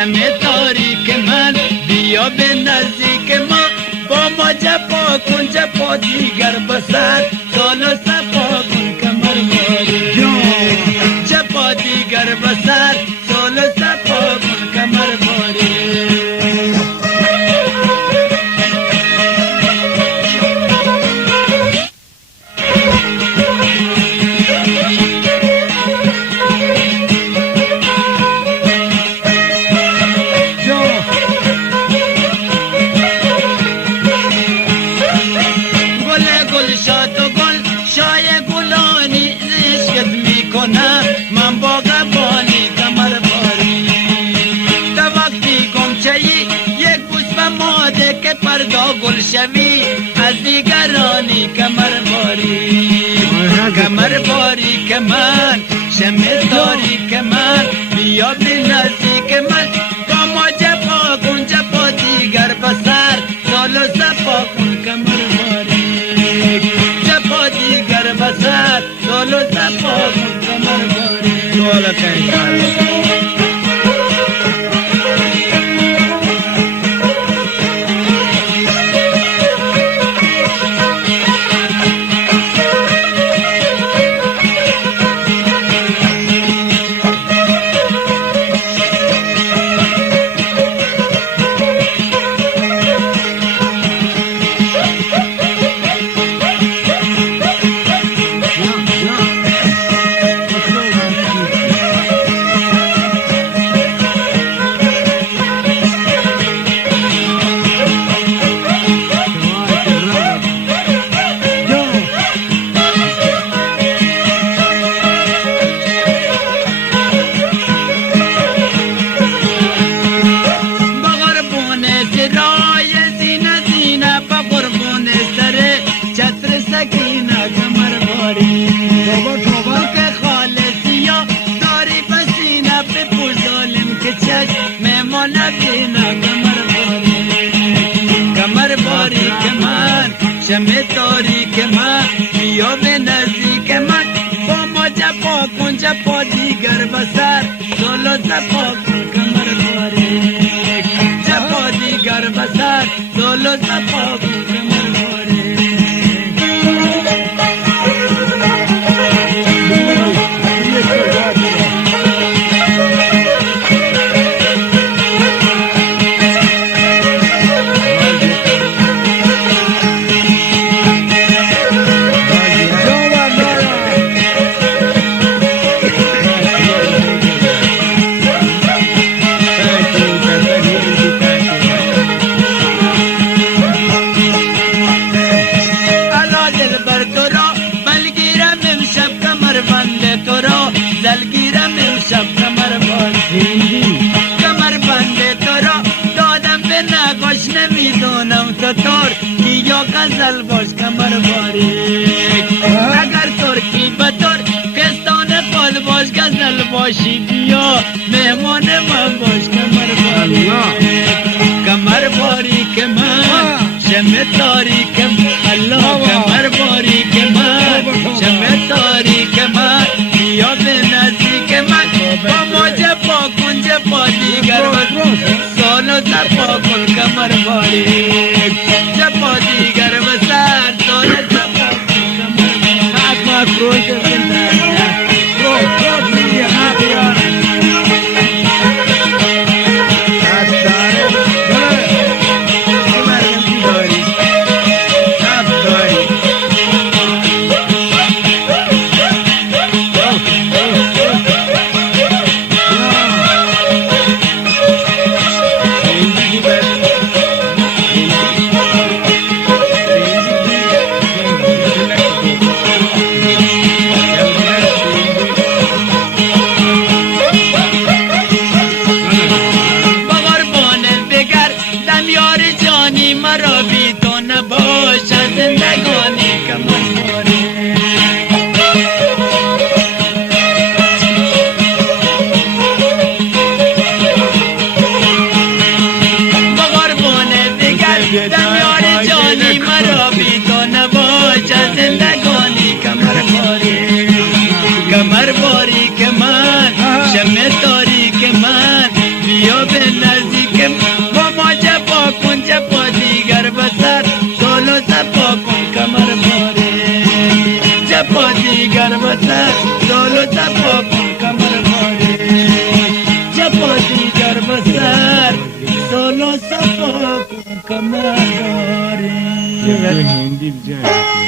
شمع تاریک من بیا به نزدیک ما با ما جفا کن جفا دیگر بسر سال و صفا کن کمر باری جفا دیگر بسر سال و صفا کن کمر باری من با قبانی کمر باری تا وقتی گمچه‌ای یک بوس به ماده که پردا گل شوی از دیگرانی کمر باری که من شمع تاریک من بیا به نزدیک من با ما جفا کن جفا دیگر بسر سال و صفا کن کمر باری جفا دیگر بسر سال و صفا کن کمر باری سوال کن شمع تاریک من بیا به نزدیک من با ما جفا کن جفا دیگر بسر سال و صفا کن کمر باری جفا دیگر بسر سال و صفا کن کمر باری دلگیرم امشب کمر بنده تو را دادم به نقاش نمیدونم چطور یا غزل باش کمر باریک اگر ترکی به تر کستان فال باش غزل باشی بیا مهمان من باش کمر باریک من شمع تاریک الله کمر باریک من شمع تاریک من بیا به نزدیک من با ما جفا کن جفا دیگر سال و صفا کن کمر باریک جفا دیگر بسر سال و صفا کن کمر باریک کمر داری یه هندی جای